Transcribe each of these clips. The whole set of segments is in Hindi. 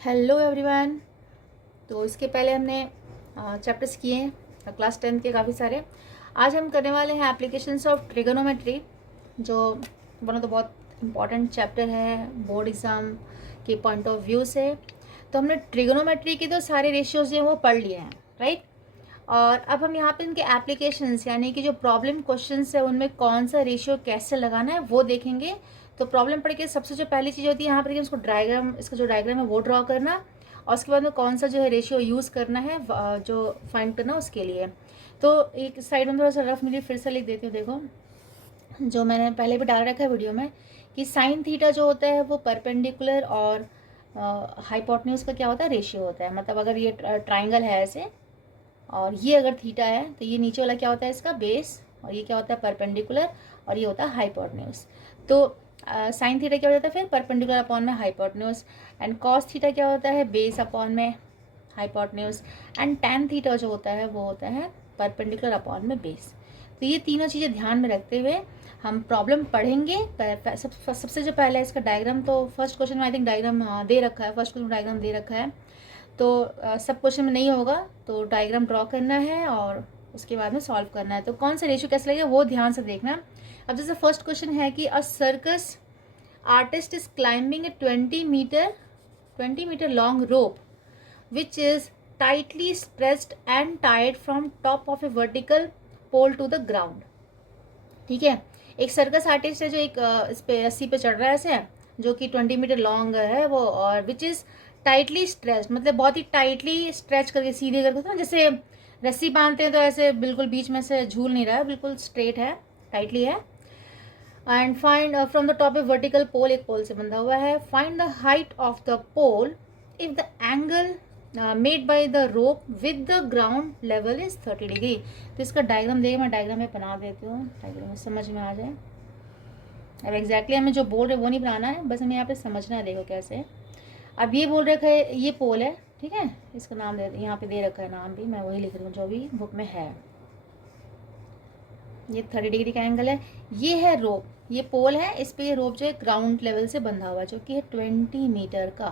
Hello everyone. तो इसके पहले हमने चैप्टर्स किए हैं क्लास 10 के काफ़ी सारे। आज हम करने वाले हैं एप्लीकेशंस ऑफ ट्रिगोनोमेट्री, जो वन ऑफ द बहुत इम्पॉर्टेंट चैप्टर है बोर्ड एग्ज़ाम के पॉइंट ऑफ व्यू से। तो हमने ट्रिगोनोमेट्री के तो सारे रेशियोज हैं वो पढ़ लिए हैं, राइट। और अब हम यहाँ पे इनके एप्लीकेशंस यानी कि जो प्रॉब्लम क्वेश्चंस है उनमें कौन सा रेशियो कैसे लगाना है वो देखेंगे। तो प्रॉब्लम पढ़ के सबसे जो पहली चीज़ होती है यहाँ पर कि उसको डायग्राम, इसका जो डायग्राम है वो ड्रॉ करना, और उसके बाद में कौन सा जो है रेशियो यूज़ करना है जो फाइंड करना उसके लिए। तो एक साइड में थोड़ा सा रफ मिली फिर से लिख देती हूँ। देखो, जो मैंने पहले भी डाल रखा है वीडियो में कि साइन थीटा जो होता है वो परपेंडिकुलर और हाइपोटेन्यूज का क्या होता है, रेशियो होता है। मतलब अगर ये ट्राइंगल है ऐसे और ये अगर थीटा है तो ये नीचे वाला क्या होता है, इसका बेस, और ये क्या होता है परपेंडिकुलर, और ये होता है हाइपोटेन्यूज। तो साइन थीटा क्या हो जाता है फिर परपेंडिकुलर अपॉन में हाइपोटेन्यूज, एंड कॉस थीटा क्या होता है बेस अपॉन में हाइपोटेन्यूज, एंड टैन थीटा जो होता है वो होता है परपेंडिकुलर अपॉन में बेस। तो ये तीनों चीज़ें ध्यान में रखते हुए हम प्रॉब्लम पढ़ेंगे। सबसे जो पहला है इसका डायग्राम, तो फर्स्ट क्वेश्चन में आई थिंक डायग्राम दे रखा है, फर्स्ट क्वेश्चन डायग्राम दे रखा है। तो सब क्वेश्चन में नहीं होगा तो डायग्राम ड्रॉ करना है और उसके बाद में सॉल्व करना है। तो कौन सा रेशियो कैसे लगेगा वो ध्यान से देखना। अब जैसे फर्स्ट क्वेश्चन है कि a circus artist is climbing a 20 metre long rope which is tightly stretched and tied from top of a vertical pole to the ground. ठीक है, एक सर्कस आर्टिस्ट है जो एक इस पे रस्सी पे चढ़ रहा है ऐसे, जो कि 20 मीटर लॉन्ग है वो, और विच इज टाइटली स्ट्रेच, मतलब बहुत ही टाइटली स्ट्रेच करके सीधे करके होता है ना, जैसे रस्सी बांधते हैं तो ऐसे बिल्कुल बीच में से झूल नहीं रहा है, बिल्कुल स्ट्रेट है, टाइटली है। And find from the top a vertical pole, एक पोल से बंधा हुआ है। Find the height of the pole if the angle made by the rope with the ground level is 30 degree. तो इसका डायग्राम देखिए, मैं डायग्राम में बना देती हूँ, डायग्राम में समझ में आ जाए। अब एग्जैक्टली हमें जो बोल रहे वो नहीं बनाना है, बस हमें यहाँ पे समझना है। देखो कैसे, अब ये बोल रखा है ये पोल है, ठीक है, इसका नाम दे, यहाँ पे दे रखा है नाम भी, मैं वही लिख रही हूँ जो भी बुक में है। ये 30 डिग्री का एंगल है, ये है रोप, ये पोल है, इस पे ये रोप जो है ग्राउंड लेवल से बंधा हुआ है जो कि है 20 मीटर का,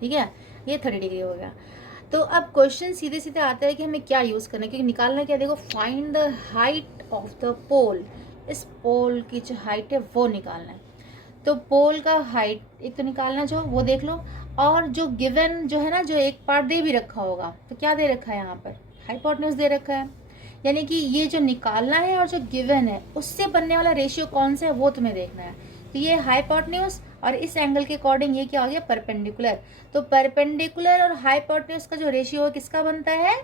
ठीक है, ये 30 डिग्री हो गया। तो अब क्वेश्चन सीधे सीधे आता है कि हमें क्या यूज़ करना है, क्योंकि निकालना क्या, देखो find the height of the pole, इस पोल की जो हाइट है वो निकालना है। तो पोल का हाइट एक तो निकालना जो वो देख लो, और जो गिवन जो है ना, जो एक पार्ट दे भी रखा होगा, तो क्या दे रखा है यहाँ पर, हाइपोटेन्यूज दे रखा है। यानी कि ये जो निकालना है और जो गिवन है उससे बनने वाला रेशियो कौन सा है वो तुम्हें देखना है। तो ये हाइपोटेन्यूज और इस एंगल के अकॉर्डिंग ये क्या हो गया, परपेंडिकुलर। तो परपेंडिकुलर और हाइपोटेन्यूज का जो रेशियो किसका बनता है,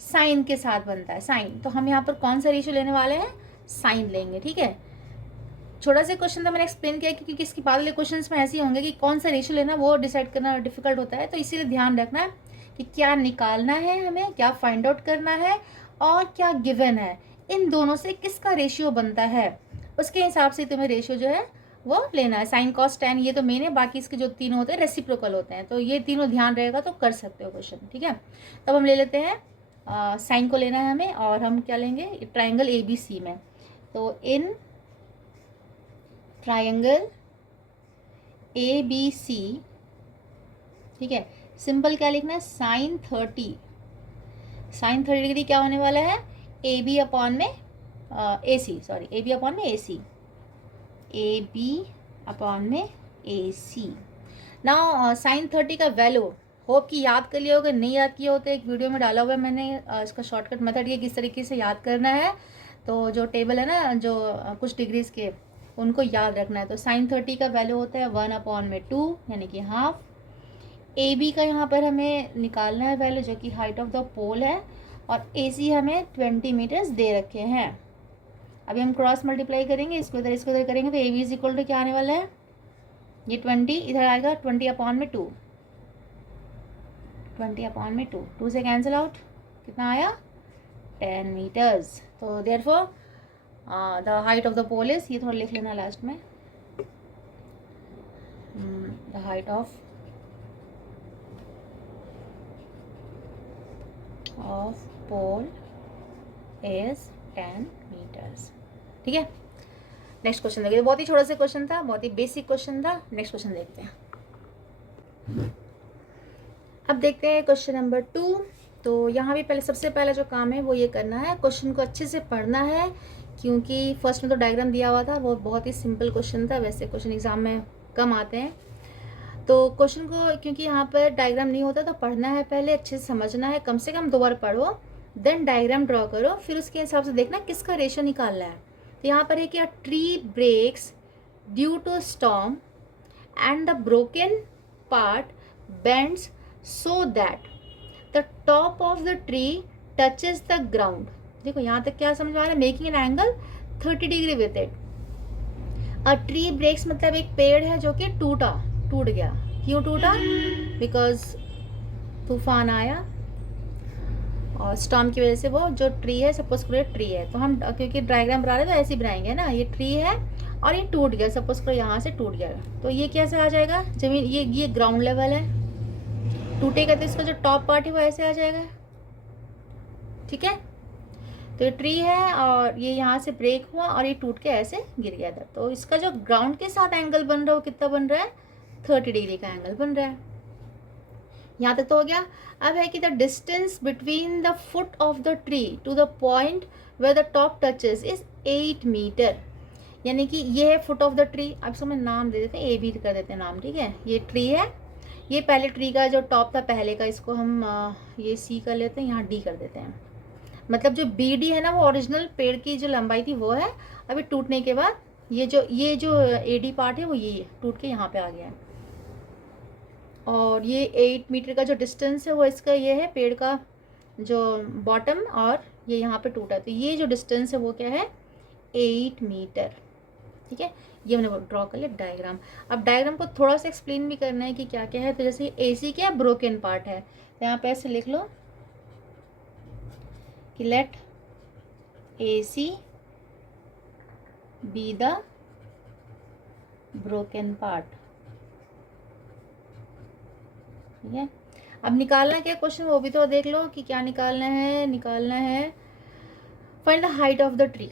साइन के साथ बनता है, साइन। तो हम यहाँ पर कौन सा रेशियो लेने वाले हैं, साइन लेंगे, ठीक है। छोटा सा क्वेश्चन था, मैंने एक्सप्लेन किया क्योंकि इसके बाद वाले क्वेश्चंस में ऐसे ही होंगे कि कौन सा रेशियो लेना वो डिसाइड करना डिफिकल्ट होता है। तो इसीलिए ध्यान रखना है कि क्या निकालना है हमें, क्या फाइंड आउट करना है, और क्या गिवन है, इन दोनों से किसका रेशियो बनता है, उसके हिसाब से तुम्हें रेशियो जो है वो लेना है। साइन कॉस टैन ये तो मेन है, बाकी इसके जो तीनों होते हैं रेसिप्रोकल होते हैं, तो ये तीनों ध्यान रहेगा तो कर सकते हो क्वेश्चन, ठीक है। तब हम ले लेते हैं साइन को लेना है हमें, और हम क्या लेंगे, ट्राइंगल ABC में। तो इन ट्राइंगल ABC, ठीक है, सिंपल क्या लिखना है, साइन 30, साइन 30 डिग्री क्या होने वाला है, AB अपॉन में AC, सॉरी AB अपॉन में AC, AB अपॉन में AC। नाउ साइन 30 का वैल्यू होप कि याद कर लिया होगा, नहीं याद किया होता एक वीडियो में डाला हुआ है मैंने, इसका शॉर्टकट मेथड ये किस तरीके से याद करना है। तो जो टेबल है ना, जो कुछ डिग्रीज के, उनको याद रखना है। तो साइन 30 का वैल्यू होता है 1 अपॉन में 2 यानी कि हाफ। AB का यहाँ पर हमें निकालना है वैल्यू जो कि हाइट ऑफ द पोल है, और AC हमें 20 मीटर्स दे रखे हैं। अभी हम क्रॉस मल्टीप्लाई करेंगे, इसको इधर करेंगे तो AB इज इक्वल टू क्या आने वाला है, ये 20 इधर आएगा, 20 अपॉन में 2, 20 अपॉन में 2, 2 से कैंसिल आउट, कितना आया 10 मीटर्स। तो therefore the height of the pole is, ये थोड़ा लिख लेना लास्ट में, the height of pole is 10 metres, ठीक है। नेक्स्ट क्वेश्चन देखिए, बहुत ही छोटा सा क्वेश्चन था, बहुत ही बेसिक क्वेश्चन था। नेक्स्ट क्वेश्चन देखते हैं। देखते हैं क्वेश्चन नंबर 2। तो यहाँ भी पहले सबसे पहला जो काम है वो ये करना है, क्वेश्चन को अच्छे से पढ़ना है, क्योंकि फर्स्ट में तो डायग्राम दिया हुआ था, वो बहुत ही सिंपल क्वेश्चन था, वैसे क्वेश्चन एग्जाम में कम आते हैं। तो क्वेश्चन को क्योंकि यहाँ पर डायग्राम नहीं होता तो पढ़ना है, पहले अच्छे से समझना है, कम से कम 2 बार पढ़ो, देन डायग्राम ड्रॉ करो, फिर उसके हिसाब से देखना किसका रेशियो निकालना है। तो यहाँ पर है कि tree breaks due to storm and the broken part bends so that the top of the tree touches the ground. देखो यहाँ तक क्या समझ में आ रहा है, making an angle 30 degree with it. A tree breaks मतलब एक पेड़ है जो कि टूट गया। क्यों टूटा? बिकॉज तूफान आया और स्टॉर्म की वजह से वो जो ट्री है, सपोज करो ट्री है, तो हम क्योंकि डायग्राम बना रहे हैं तो ऐसे ही बनाएंगे ना, ये ट्री है और ये टूट गया, सपोज करो यहाँ से टूट गया, तो ये कैसे आ जाएगा, जमीन ये ग्राउंड लेवल है, टूटेगा तो इसका जो टॉप पार्ट है वो ऐसे आ जाएगा। ठीक है, तो ये ट्री है और ये यहाँ से ब्रेक हुआ और ये टूट के ऐसे गिर गया था, तो इसका जो ग्राउंड के साथ एंगल बन रहा है वो कितना बन रहा है, 30 डिग्री का एंगल बन रहा है। यहाँ तक तो हो गया। अब है कि the distance between the foot of the tree to the point where the top touches is 8 metre, यानी कि ये है फुट ऑफ द ट्री। अब इसको मैं नाम दे देते हैं, ए बी कर देते हैं नाम। ठीक है, ये ट्री है, ये पहले ट्री का जो टॉप था पहले का, इसको हम ये सी कर लेते हैं, यहाँ डी कर देते हैं। मतलब जो बी डी है ना वो ओरिजिनल पेड़ की जो लंबाई थी वो है, अभी टूटने के बाद ये जो ए डी पार्ट है वो ये टूट के यहाँ पे आ गया है। और ये 8 मीटर का जो डिस्टेंस है वो इसका ये है, पेड़ का जो बॉटम, और ये यहाँ पे टूटा, तो ये जो डिस्टेंस है वो क्या है, 8 मीटर। ठीक है, ये मैंने ड्रॉ कर लिया डायग्राम। अब डायग्राम को थोड़ा सा एक्सप्लेन भी करना है कि क्या क्या है। तो जैसे ए सी क्या ब्रोकन पार्ट है, तो यहाँ पे ऐसे लिख लो कि let A C be the broken part. ठीक है, अब निकालना क्या क्वेश्चन वो भी तो देख लो कि क्या निकालना है find the height of the tree.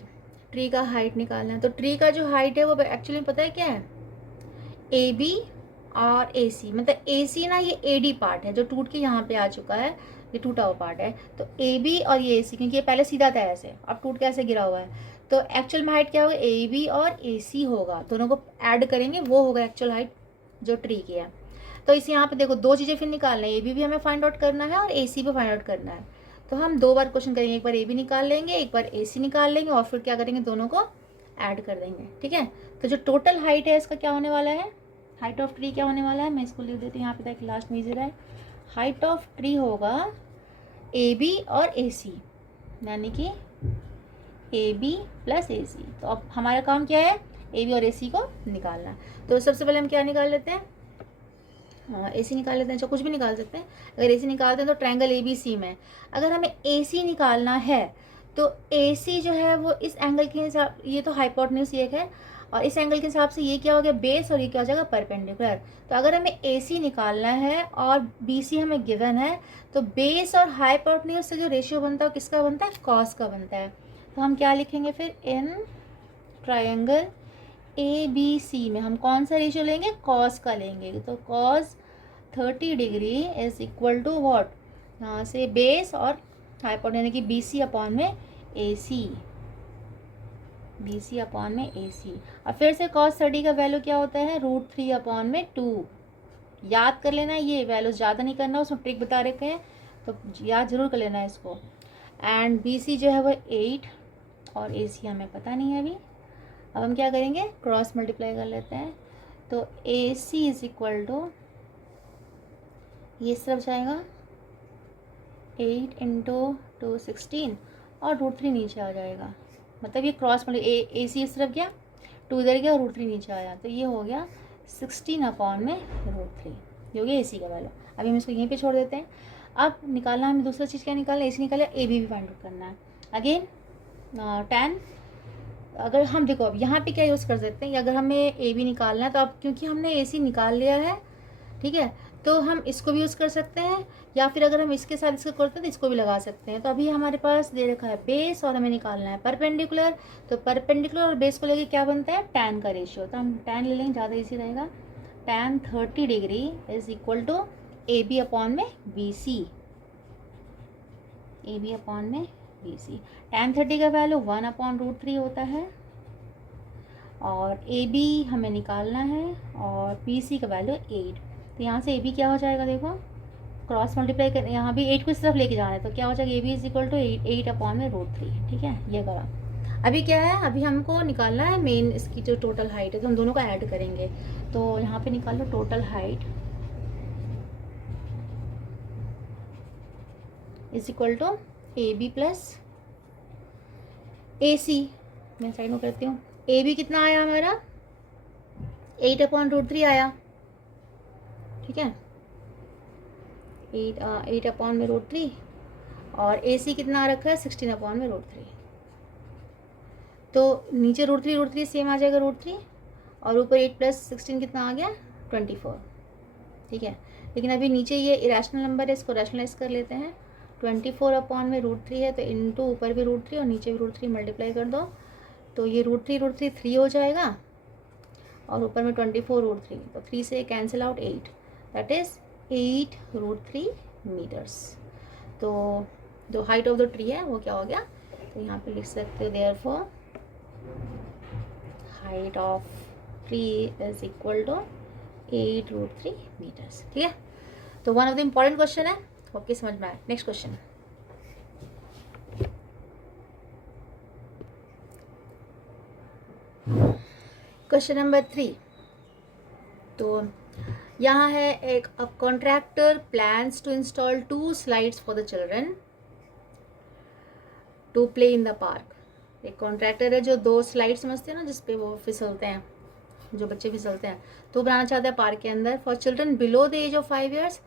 Tree का हाइट निकालना है। तो ट्री का जो हाइट है वो एक्चुअली पता है क्या है, ए बी और ए सी। मतलब ए सी ना ये ए डी पार्ट है जो टूट के यहाँ पे आ चुका है, ये टूटा हुआ पार्ट है, तो ए बी और ये ए सी, क्योंकि ये पहले सीधा था ऐसे, अब टूट के ऐसे गिरा हुआ है, तो एक्चुअल में हाइट क्या होगा, ए बी और ए सी होगा, दोनों को ऐड करेंगे वो होगा एक्चुअल हाइट जो ट्री की है। तो इस यहाँ पे देखो 2 चीज़ें फिर निकालना है, ए बी भी हमें फाइंड आउट करना है और ए सी भी फाइंड आउट करना है। तो हम 2 बार क्वेश्चन करेंगे, एक बार ए बी निकाल लेंगे, एक बार ए सी निकाल लेंगे, और फिर क्या करेंगे, दोनों को ऐड कर देंगे। ठीक है, तो जो टोटल हाइट है इसका क्या होने वाला है, हाइट ऑफ ट्री क्या होने वाला है, मैं इसको लिख देती हूँ यहाँ पे ताकि लास्ट में इजी रहे। हाइट ऑफ ट्री होगा ए बी और ए सी, यानी कि ए बी प्लस ए सी। तो अब हमारा काम क्या है, ए बी और ए सी को निकालना। तो सबसे पहले हम क्या निकाल लेते हैं, ए सी निकाल लेते हैं, जो कुछ भी निकाल सकते हैं। अगर ए सी निकालते हैं तो ट्रायंगल ए बी सी में अगर हमें ए सी निकालना है तो ए सी जो है वो इस एंगल के हिसाब, ये तो हाइपोटेन्यूज एक है, और इस एंगल के हिसाब से ये क्या हो गया बेस, और ये क्या हो जाएगा परपेंडिकुलर। तो अगर हमें ए सी निकालना है और बी सी हमें गिवन है, तो बेस और हाइपोटेन्यूज से जो रेशियो बनता है किसका बनता है, कॉस का बनता है। तो हम क्या लिखेंगे फिर, इन ट्रायंगल ए बी सी में हम कौन सा रेशियो लेंगे, कॉस का लेंगे। तो cos 30 degree is equal to what, यहाँ से बेस और हाइपोटेन्यूज यानी कि बी सी अपॉन में A C, B C upon में ए सी। और फिर से कॉस 30 का वैल्यू क्या होता है, √3 अपॉन में 2। याद कर लेना, ये वैल्यू ज़्यादा नहीं करना, उसमें ट्रिक बता रखे हैं तो याद जरूर कर लेना है इसको। एंड बी सी जो है वो 8 और ए सी हमें पता नहीं है अभी। अब हम क्या करेंगे, क्रॉस मल्टीप्लाई कर लेते हैं। तो ए सी इज इक्वल टू, ये सब जाएगा 8 इंटू 2 16 और √3 नीचे आ जाएगा। मतलब ये क्रॉस मतलब ए सी इस तरफ गया, 2 इधर गया और √3 नीचे आया, तो ये हो गया 16 अपॉन में √3, ये हो गया ए सी का वैल्यू। अभी हम इसको यहीं पे छोड़ देते हैं। अब निकालना हमें दूसरा चीज़ क्या निकालना है, ए सी निकाला, ए बी भी फाइंड आउट करना है। अगेन tan, अगर हम देखो अब यहाँ पे क्या यूज़ कर सकते हैं, अगर हमें ए बी निकालना है तो अब क्योंकि हमने ए सी निकाल लिया है, ठीक है, तो हम इसको भी यूज़ कर सकते हैं, या फिर अगर हम इसके साथ इसको करते हैं तो इसको भी लगा सकते हैं। तो अभी हमारे पास दे रखा है बेस और हमें निकालना है परपेंडिकुलर, तो परपेंडिकुलर और बेस को लेके क्या बनता है, tan का रेशियो। तो हम tan ले लेंगे, ज़्यादा इजी रहेगा। tan 30 degree is equal to A B upon में B C, A B upon में बी सी। tan 30 का वैल्यू 1/√3 होता है और ए बी हमें निकालना है और बी सी का वैल्यू 8। तो यहाँ से ए बी क्या हो जाएगा, देखो क्रॉस मल्टीप्लाई कर, यहाँ भी 8 को इस तरफ लेके जाना है तो क्या हो जाएगा, A B is equal to 8/√3। ठीक है, ये करा। अभी क्या है, अभी हमको निकालना है मेन इसकी जो टोटल हाइट है, तो हम दोनों को ऐड करेंगे। तो यहाँ पे निकाल लो total height is equal to A B plus A C. मैं साइड में करती हूँ। ए बी कितना आया हमारा, 8/√3 आया। ठीक है, 8/√3 और ए सी कितना आ रखा है, 16/√3। तो नीचे √3 सेम आ जाएगा √3 और ऊपर 8 + 16 कितना आ गया, 24। ठीक है, लेकिन अभी नीचे ये इरेशनल नंबर है, इसको रैशनलाइज कर लेते हैं। 24/√3 है तो इनटू ऊपर भी √3 और नीचे भी √3 मल्टीप्लाई कर दो, तो ये √3 3 हो जाएगा और ऊपर में 24 √3, तो 3 से cancel out 8, that is 8√3 metres. तो जो हाइट ऑफ द ट्री है वो क्या हो गया, तो यहाँ पे लिख सकते हो therefore height of tree is equal to 8√3 metres. ठीक है, तो one of the important question है, ओके समझ में आया। Next question, question number 3। तो यहाँ है एक contractor plans to install 2 slides for the children to play in the park. एक कॉन्ट्रैक्टर है जो 2 स्लाइड समझते हैं ना, जिसपे वो फिसलते हैं, जो बच्चे फिसलते हैं, तो बनाना चाहता है पार्क के अंदर for children below the age of 5 years।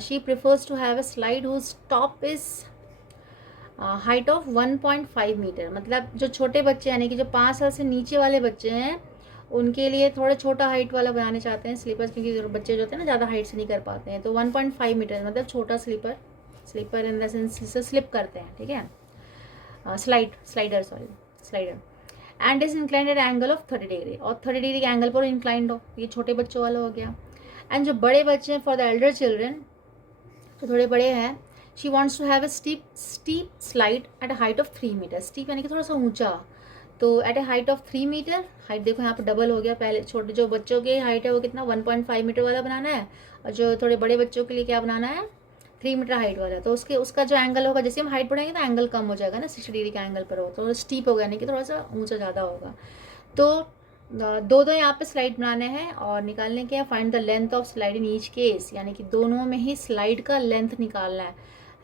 She prefers to have a slide whose top is height of 1.5 metre. मतलब जो छोटे बच्चे यानी कि जो 5 साल से नीचे वाले बच्चे हैं उनके लिए थोड़ा छोटा हाइट वाला बनाने चाहते हैं स्लीपर्स, क्योंकि बच्चे जो होते हैं ना ज़्यादा हाइट से नहीं कर पाते हैं, तो 1.5 मीटर मतलब छोटा स्लीपर इन द सेंस से स्लिप करते हैं। ठीक है, slider and is inclined at angle of 30 degree, और 30 डिग्री के एंगल पर इंक्लाइंड हो। ये छोटे बच्चों वाला हो गया। एंड जो बड़े बच्चे हैं फॉर द एल्डर चिल्ड्रन, जो थोड़े बड़े हैं, she wants to have a steep slide at a height of 3 metre. Steep यानी कि थोड़ा सा ऊंचा, तो at a height of 3 metre. Height देखो यहाँ पर डबल हो गया, पहले छोटे जो बच्चों की हाइट है वो कितना 1.5 मीटर वाला बनाना है, और जो थोड़े बड़े बच्चों के लिए क्या बनाना है, 3 मीटर हाइट वाला। तो उसका जो एंगल होगा, जैसे हम हाइट बढ़ाएंगे तो एंगल कम हो जाएगा ना, 60 डिग्री का एंगल पर हो, तो स्टीप होगा यानी कि थोड़ा सा ऊंचा ज़्यादा होगा। तो दो यहाँ पे स्लाइड बनाने हैं और निकालने के, find the length of slide in each case, यानी कि दोनों में ही स्लाइड का लेंथ निकालना है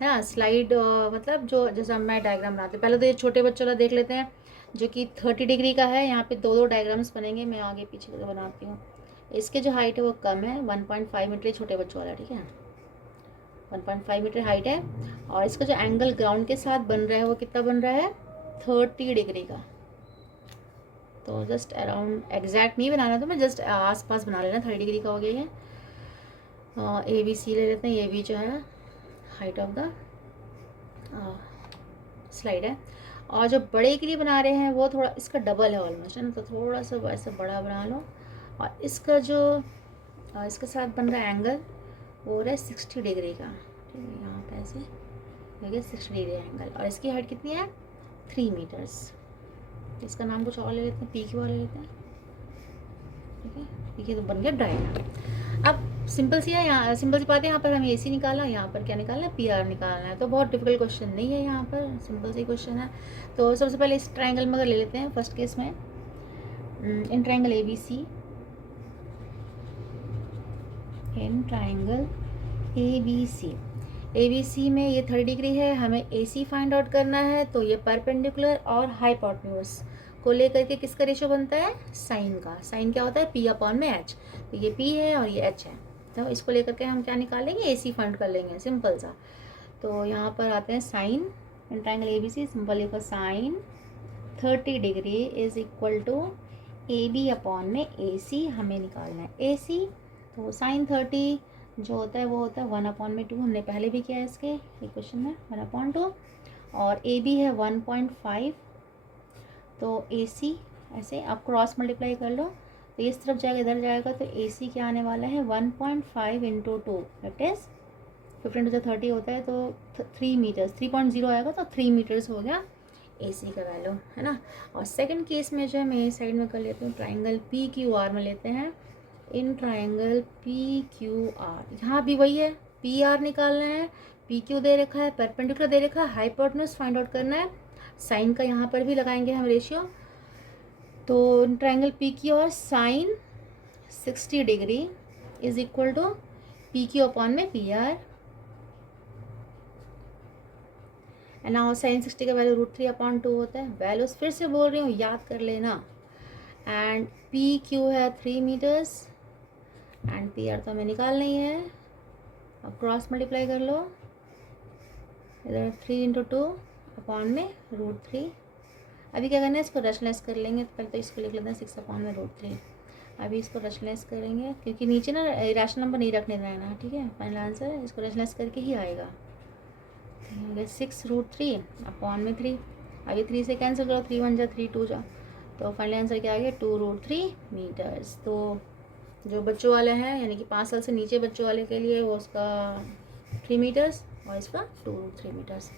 ना। स्लाइड मतलब जो, जैसा मैं डायग्राम बनाती हूँ, पहले तो ये छोटे बच्चों वाला देख लेते हैं जो कि 30 डिग्री का है। यहाँ पे 2 डायग्राम्स बनेंगे, मैं आगे पीछे को बनाती हूँ। इसके जो हाइट है वो कम है, 1.5 मीटर छोटे बच्चों वाला। ठीक है, 1.5 मीटर हाइट है, और इसका जो एंगल ग्राउंड के साथ बन रहा है वो कितना बन रहा है, 30 डिग्री का। तो जस्ट अराउंड एग्जैक्ट नहीं बनाना, तो मैं जस्ट आसपास बना लेना, 30 डिग्री का हो गया है। ए बी सी ले लेते हैं, ए बी जो है हाइट ऑफ द स्लाइड है, और जो बड़े के लिए बना रहे हैं वो थोड़ा इसका डबल है ऑलमोस्ट, है ना, तो थोड़ा सा वैसे बड़ा बना लो। और इसका जो इसके साथ बन रहा है एंगल वो हो रहा है 60 डिग्री का। ठीक है, यहाँ पे ऐसे देखिए 60 डिग्री एंगल, और इसकी हाइट कितनी है, 3 मीटर्स। इसका नाम कुछ और ले लेते हैं, पी क्यू वाले लेते हैं। ठीक है, ठीक है, तो बन गया डायग्राम। अब सिंपल सी है, यहाँ सिंपल सी बात है, यहाँ पर हमें ए सी निकालना, यहाँ पर क्या निकालना है, पी आर निकालना है। तो बहुत डिफिकल्ट क्वेश्चन नहीं है, यहाँ पर सिंपल सी क्वेश्चन है। तो सबसे पहले इस ट्रायंगल में अगर ले लेते हैं फर्स्ट केस में, in triangle A B C, in triangle A B C में ये 30 डिग्री है, हमें ए सी फाइंड आउट करना है। तो ये परपेंडिकुलर और हाइपोटेन्यूज को लेकर के किसका रेशो बनता है, साइन का। साइन क्या होता है, पी अपॉन में एच। तो ये पी है और ये एच है, तो इसको लेकर के हम क्या निकालेंगे, ए सी फाइंड कर लेंगे, सिंपल सा। तो यहाँ पर आते हैं sine in triangle A B C, simple लिखो sine 30 degree is equal to A B upon में ए सी हमें निकालना है, ए सी। तो साइन 30 जो होता है वो होता है 1/2, हमने पहले भी किया है इसके इक्वेशन में, 1/2, और ए बी है 1.5। तो ए सी ऐसे आप क्रॉस मल्टीप्लाई कर लो, तो इस तरफ जाएगा, इधर जाएगा, तो AC क्या आने वाला है 1.5 इंटू 2 दैट इज़ 15 to 30 होता है, तो 3 मीटर्स, 3.0 आएगा, तो 3 मीटर्स हो गया AC का वैल्यू, है ना। और सेकंड केस में जो है मैं इस साइड में कर लेती हूँ, ट्राइंगल PQR में लेते हैं। इन ट्राइंगल PQR यहाँ भी वही है, PR निकालना है, PQ दे रखा है, परपेंडिकुलर दे रखा है, हाइपोटेन्यूज फाइंड आउट करना है। साइन का यहाँ पर भी लगाएंगे हम रेशियो। तो triangle PQR sine 60 degree is equal to PQ upon में PR, एंड नाउ साइन 60 का वैल्यू √3 अपॉन 2 होता है। वैल्यूज फिर से बोल रही हूँ, याद कर लेना। एंड PQ है 3 मीटर्स एंड PR तो हमें निकालना ही है। अब क्रॉस मल्टीप्लाई कर लो, इधर 3 इंटू 2 अपॉन में √3। अभी क्या करना है, इसको रैशनलाइज कर लेंगे। पहले तो इसको लिख लेते हैं 6 अपॉन में √3। अभी इसको रैशनलाइज करेंगे, क्योंकि नीचे ना रैशनल नंबर नहीं रखने देना, ठीक है। फाइनल आंसर है, इसको रैशनलाइज करके ही आएगा। 6√3 अपॉन में 3। अभी 3 से कैंसिल करो, 3 1 जा 3 2 जा, तो फाइनल आंसर क्या आ गया 2√3 मीटर्स। तो जो बच्चों वाले हैं, यानी कि 5 साल से नीचे बच्चों वाले के लिए वो उसका 3 मीटर्स और इसका 2√3 मीटर्स।